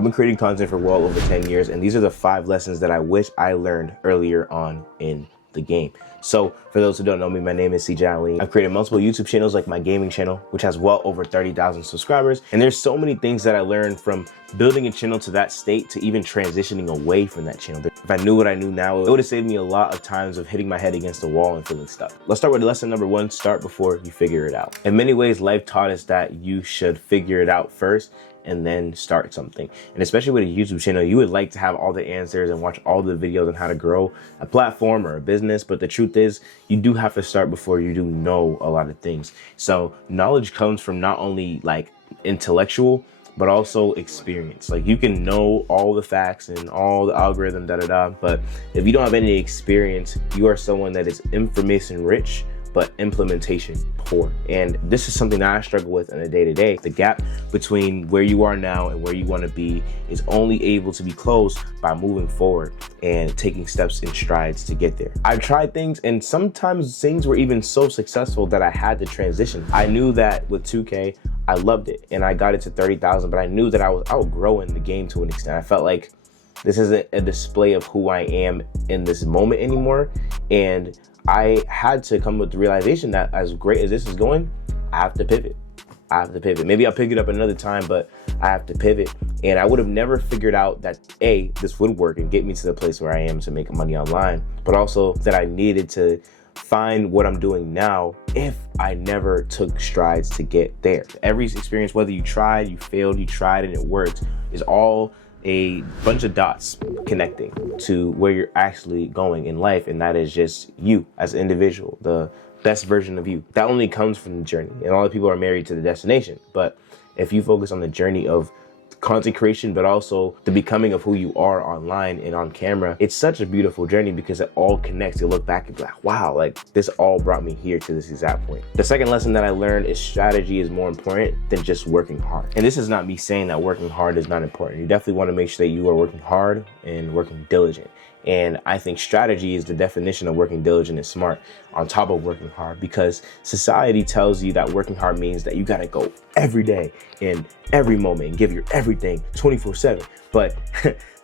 I've been creating content for well over 10 years, and these are the 5 lessons that I wish I learned earlier on in the game. So for those who don't know me, my name is Alleyne. I've created multiple YouTube channels like my gaming channel, which has well over 30,000 subscribers. And there's so many things that I learned from building a channel to that state to even transitioning away from that channel. If I knew what I knew now, it would have saved me a lot of times of hitting my head against the wall and feeling stuck. Let's start with lesson number 1, start before you figure it out. In many ways, life taught us that you should figure it out first and then start something. And especially with a YouTube channel, you would like to have all the answers and watch all the videos on how to grow a platform or a business. But the truth is, you do have to start before you do know a lot of things. So knowledge comes from not only like intellectual, but also experience. Like you can know all the facts and all the algorithm, but if you don't have any experience, you are someone that is information rich, but implementation poor. And this is something that I struggle with in a day-to-day. The gap between where you are now and where you want to be is only able to be closed by moving forward and taking steps in strides to get there. I've tried things, and sometimes things were even so successful that I had to transition. I knew that with 2K, I loved it and I got it to 30,000, but I knew that I was outgrowing the game to an extent. I felt like this isn't a display of who I am in this moment anymore. And I had to come with the realization that as great as this is going, I have to pivot. Maybe I'll pick it up another time, but I have to pivot. And I would have never figured out that A, this would work and get me to the place where I am to make money online, but also that I needed to find what I'm doing now if I never took strides to get there. Every experience, whether you tried, you failed, you tried and it worked, is all a bunch of dots connecting to where you're actually going in life, and that is just you as an individual, the best version of you. That only comes from the journey, and all the people are married to the destination. But if you focus on the journey of content creation, but also the becoming of who you are online and on camera, it's such a beautiful journey because it all connects. You look back and be like, wow, like this all brought me here to this exact point. The second lesson that I learned is strategy is more important than just working hard. And this is not me saying that working hard is not important. You definitely want to make sure that you are working hard and working diligent. And I think strategy is the definition of working diligent and smart on top of working hard, because society tells you that working hard means that you got to go every day in every moment and give your everything 24/7. But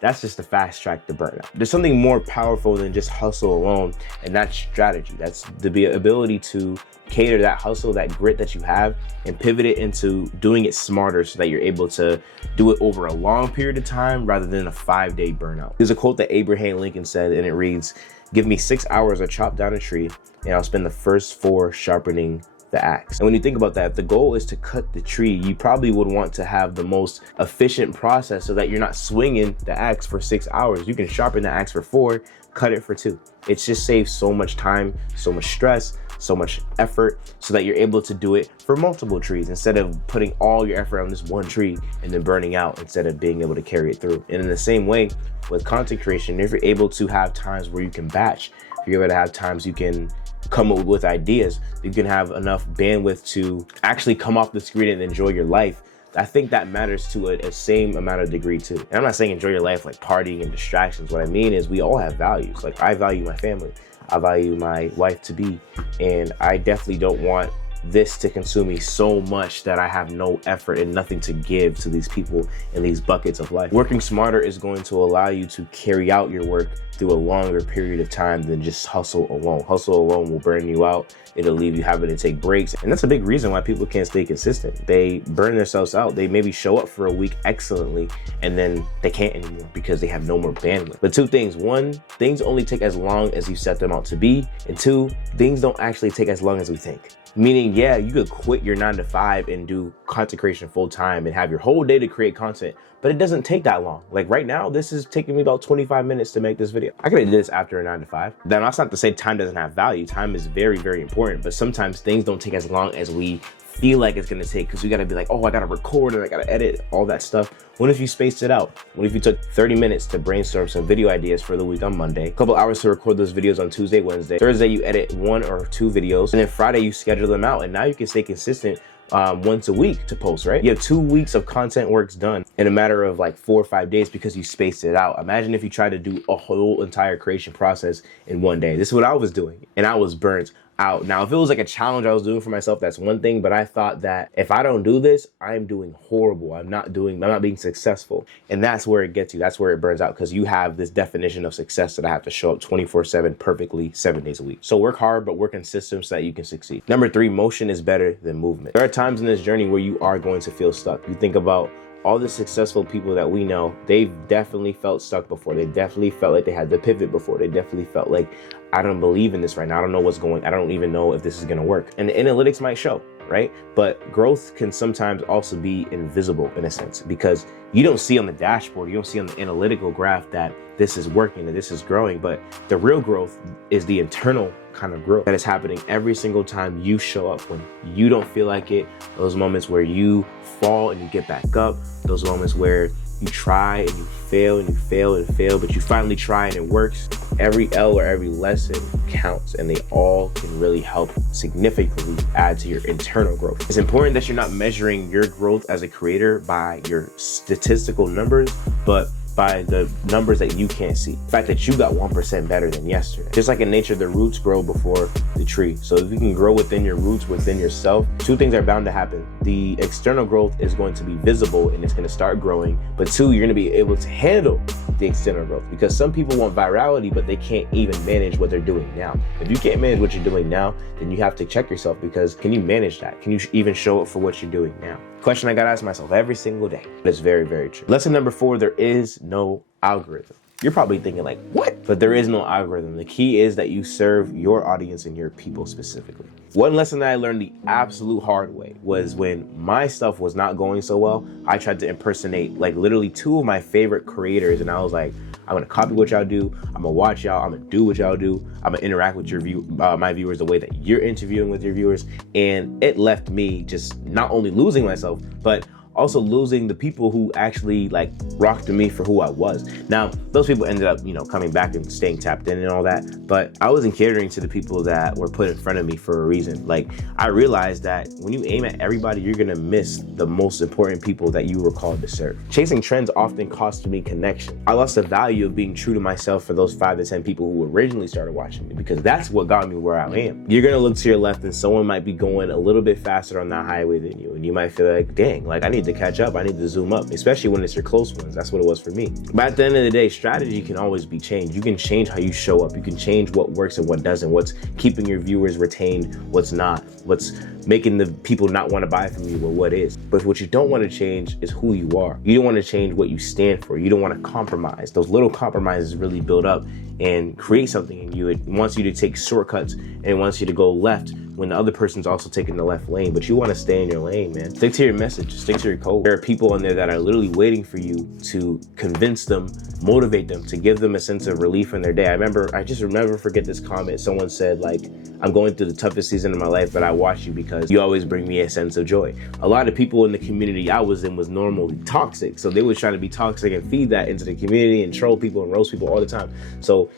that's just a fast track to burnout. There's something more powerful than just hustle alone, and that's strategy. That's the ability to cater that hustle, that grit that you have, and pivot it into doing it smarter so that you're able to do it over a long period of time rather than a 5-day burnout. There's a quote that Abraham Lincoln said, and it reads, "Give me 6 hours to chop down a tree, and I'll spend the first 4 sharpening the axe." And when you think about that, if the goal is to cut the tree, you probably would want to have the most efficient process so that you're not swinging the axe for 6 hours. You can sharpen the axe for 4, cut it for 2. It just saves so much time, so much stress, so much effort, so that you're able to do it for multiple trees instead of putting all your effort on this one tree and then burning out instead of being able to carry it through. And in the same way with content creation, if you're able to have times where you can batch, if you're able to have times you can come up with ideas, you can have enough bandwidth to actually come off the screen and enjoy your life, I think that matters to a same amount of degree too. And I'm not saying enjoy your life like partying and distractions. What I mean is we all have values. Like I value my family. I value my wife to be, and I definitely don't want this to consume me so much that I have no effort and nothing to give to these people in these buckets of life. Working smarter is going to allow you to carry out your work through a longer period of time than just hustle alone. Hustle alone will burn you out. It'll leave you having to take breaks. And that's a big reason why people can't stay consistent. They burn themselves out. They maybe show up for a week excellently and then they can't anymore because they have no more bandwidth. But 2 things. 1, things only take as long as you set them out to be. And 2, things don't actually take as long as we think. Meaning, yeah, you could quit your 9 to 5 and do content creation full time and have your whole day to create content, but it doesn't take that long. Like right now, this is taking me about 25 minutes to make this video. I could have did this after a 9 to 5. Then that's not to say time doesn't have value. Time is very, very important, but sometimes things don't take as long as we feel like it's gonna take, because we gotta be like, oh, I gotta record and I gotta edit, all that stuff. What if you spaced it out? What if you took 30 minutes to brainstorm some video ideas for the week on Monday, a couple hours to record those videos on Tuesday, Wednesday, Thursday you edit 1 or 2 videos, and then Friday you schedule them out, and now you can stay consistent once a week to post, right? You have 2 weeks of content works done in a matter of like 4 or 5 days because you spaced it out. Imagine if you tried to do a whole entire creation process in one day. This is what I was doing, and I was burnt out. Now, if it was like a challenge I was doing for myself, that's one thing, but I thought that if I don't do this, I'm doing horrible. I'm not being successful. And that's where it gets you. That's where it burns out, because you have this definition of success that I have to show up 24/7 perfectly 7 days a week. So work hard, but work in systems so that you can succeed. Number 3, motion is better than movement. There are times in this journey where you are going to feel stuck. You think about all the successful people that we know, they've definitely felt stuck before. They definitely felt like they had to pivot before. They definitely felt like, I don't believe in this right now. I don't know what's going, I don't even know if this is gonna work. And the analytics might show, right? But growth can sometimes also be invisible in a sense, because you don't see on the dashboard, you don't see on the analytical graph that this is working, that this is growing. But the real growth is the internal kind of growth that is happening every single time you show up when you don't feel like it. Those moments where you fall and you get back up, those moments where you try and you fail and you fail and fail, but you finally try and it works. Every L or every lesson counts, and they all can really help significantly add to your internal growth. It's important that you're not measuring your growth as a creator by your statistical numbers, but by the numbers that you can't see. The fact that you got 1% better than yesterday. Just like in nature, the roots grow before the tree. So if you can grow within your roots, within yourself, 2 things are bound to happen. The external growth is going to be visible and it's going to start growing. But 2, you're going to be able to handle the external growth, because some people want virality, but they can't even manage what they're doing now. If you can't manage what you're doing now, then you have to check yourself, because can you manage that? Can you even show up for what you're doing now? Question I gotta ask myself every single day. It's very, very true. Lesson number 4, there is no algorithm. You're probably thinking like, what? But there is no algorithm. The key is that you serve your audience and your people specifically. One lesson that I learned the absolute hard way was when my stuff was not going so well, I tried to impersonate like literally 2 of my favorite creators. And I was like, I'm gonna copy what y'all do. I'm gonna watch y'all. I'm gonna do what y'all do. I'm gonna interact with your my viewers the way that you're interviewing with your viewers. And it left me just not only losing myself, but also losing the people who actually like rocked me for who I was. Now, those people ended up, coming back and staying tapped in and all that, but I wasn't catering to the people that were put in front of me for a reason. Like, I realized that when you aim at everybody, you're gonna miss the most important people that you were called to serve. Chasing trends often cost me connection. I lost the value of being true to myself for those 5 to 10 people who originally started watching me, because that's what got me where I am. You're gonna look to your left and someone might be going a little bit faster on that highway than you, and you might feel like, dang, like I need to catch up, I need to zoom up, especially when it's your close ones. That's what it was for me. But at the end of the day, strategy can always be changed. You can change how you show up. You can change what works and what doesn't, what's keeping your viewers retained, what's not, what's making the people not want to buy from you, or what is. But what you don't want to change is who you are. You don't want to change what you stand for. You don't want to compromise. Those little compromises really build up and create something in you. It wants you to take shortcuts, and it wants you to go left when the other person's also taking the left lane, but you want to stay in your lane, man. Stick to your message, stick to your code. There are people in there that are literally waiting for you to convince them, motivate them, to give them a sense of relief in their day. I just remember, forget this comment. Someone said like, I'm going through the toughest season of my life, but I watch you because you always bring me a sense of joy. A lot of people in the community I was in was normally toxic. So they was trying to be toxic and feed that into the community and troll people and roast people all the time. So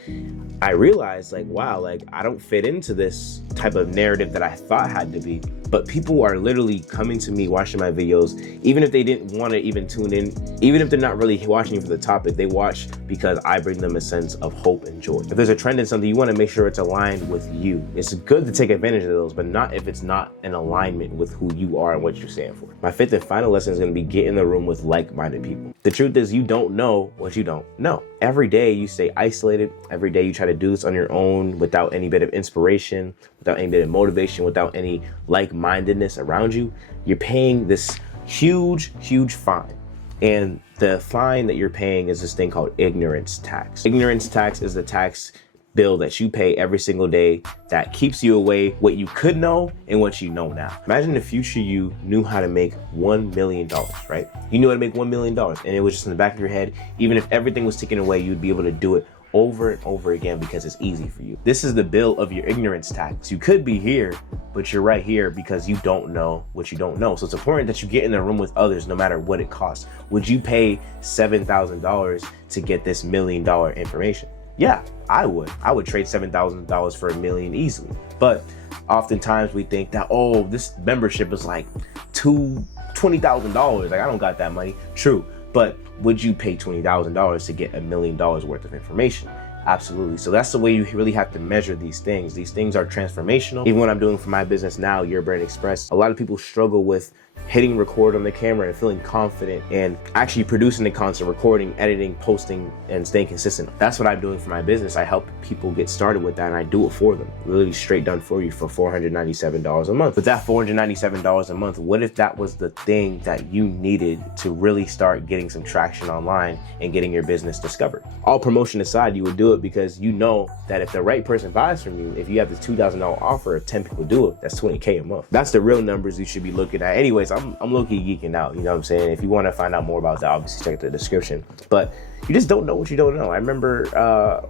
I realized like, wow, like I don't fit into this type of narrative that I thought had to be. But people are literally coming to me, watching my videos, even if they didn't want to even tune in, even if they're not really watching for the topic, they watch because I bring them a sense of hope and joy. If there's a trend in something, you want to make sure it's aligned with you. It's good to take advantage of those, but not if it's not in alignment with who you are and what you stand for. My 5th and final lesson is going to be get in the room with like-minded people. The truth is you don't know what you don't know. Every day you stay isolated. Every day you try to do this on your own without any bit of inspiration, without any bit of motivation, without any like-mindedness around you. You're paying this huge, huge fine. And the fine that you're paying is this thing called ignorance tax. Ignorance tax is the tax bill that you pay every single day that keeps you away what you could know and what you know now. Imagine the future you knew how to make $1 million, right? You knew how to make $1 million and it was just in the back of your head. Even if everything was taken away, you'd be able to do it over and over again because it's easy for you. This is the bill of your ignorance tax. You could be here, but you're right here because you don't know what you don't know. So it's important that you get in a room with others no matter what it costs. Would you pay $7,000 to get this $1 million information? Yeah, I would. I would trade $7,000 for $1 million easily. But oftentimes we think that, oh, this membership is like $20,000. Like I don't got that money. True. But would you pay $20,000 to get $1 million worth of information? Absolutely. So that's the way you really have to measure these things. These things are transformational. Even what I'm doing for my business now, Your Brand Express, a lot of people struggle with hitting record on the camera and feeling confident and actually producing the content, recording, editing, posting, and staying consistent. That's what I'm doing for my business. I help people get started with that, and I do it for them. Literally straight done for you for $497 a month. With that $497 a month, what if that was the thing that you needed to really start getting some traction online and getting your business discovered? All promotion aside, you would do it because you know that if the right person buys from you, if you have this $2,000 offer, if 10 people do it, that's $20K a month. That's the real numbers you should be looking at. Anyways, I'm low-key geeking out, you know what I'm saying? If you want to find out more about that, obviously check the description. But you just don't know what you don't know. I remember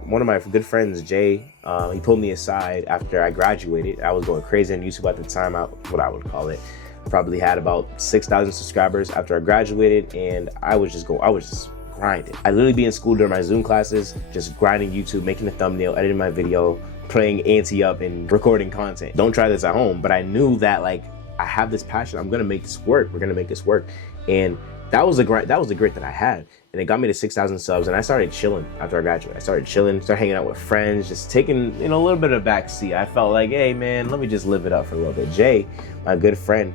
one of my good friends, Jay, he pulled me aside after I graduated. I was going crazy on YouTube at the time, what I would call it. Probably had about 6,000 subscribers after I graduated, and I was just grinding. I'd literally be in school during my Zoom classes, just grinding YouTube, making a thumbnail, editing my video, playing ante up and recording content. Don't try this at home, but I knew that like I have this passion. I'm gonna make this work. We're gonna make this work. And that was the grit that I had. And it got me to 6,000 subs, and I started chilling after I graduated. I started chilling, started hanging out with friends, just taking, a little bit of a backseat. I felt like, hey man, let me just live it up for a little bit. Jay, my good friend,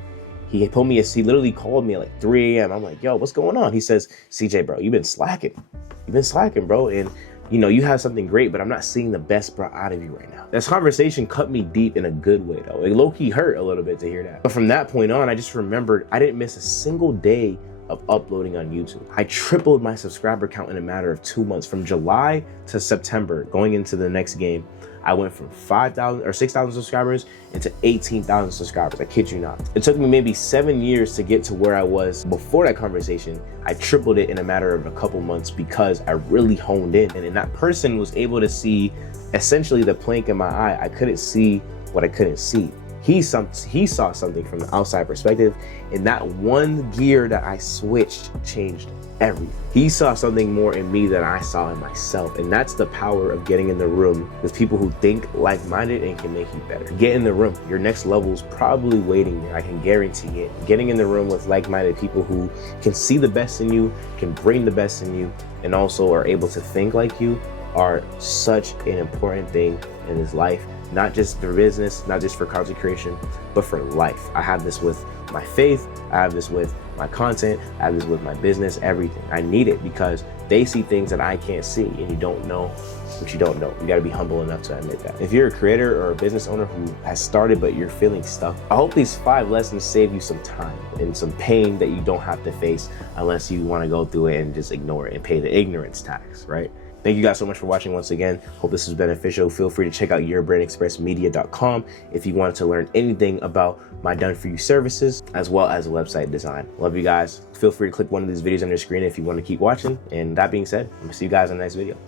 he literally called me at like 3 a.m. I'm like, yo, what's going on? He says, CJ, bro, you've been slacking. You've been slacking, bro. And you have something great, but I'm not seeing the best bro out of you right now. This conversation cut me deep in a good way though. It low-key hurt a little bit to hear that. But from that point on, I just remembered I didn't miss a single day of uploading on YouTube. I tripled my subscriber count in a matter of 2 months. From July to September, going into the next game, I went from 5,000 or 6,000 subscribers into 18,000 subscribers. I kid you not. It took me maybe 7 years to get to where I was before that conversation. I tripled it in a matter of a couple months because I really honed in. And that person was able to see essentially the plank in my eye. I couldn't see what I couldn't see. He saw something from the outside perspective, and that one gear that I switched changed everything. He saw something more in me than I saw in myself, and that's the power of getting in the room with people who think like-minded and can make you better. Get in the room. Your next level is probably waiting there. I can guarantee it. Getting in the room with like-minded people who can see the best in you, can bring the best in you, and also are able to think like you are such an important thing in this life. Not just for business, not just for content creation, but for life. I have this with my faith, I have this with my content, I have this with my business, everything. I need it because they see things that I can't see, and you don't know what you don't know. You gotta be humble enough to admit that. If you're a creator or a business owner who has started but you're feeling stuck, I hope these 5 lessons save you some time and some pain that you don't have to face unless you wanna go through it and just ignore it and pay the ignorance tax, right? Thank you guys so much for watching once again. Hope this was beneficial. Feel free to check out yourbrandexpressmedia.com if you wanted to learn anything about my done-for-you services, as well as website design. Love you guys. Feel free to click one of these videos on your screen if you want to keep watching. And that being said, I'm gonna see you guys in the next video.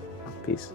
Peace.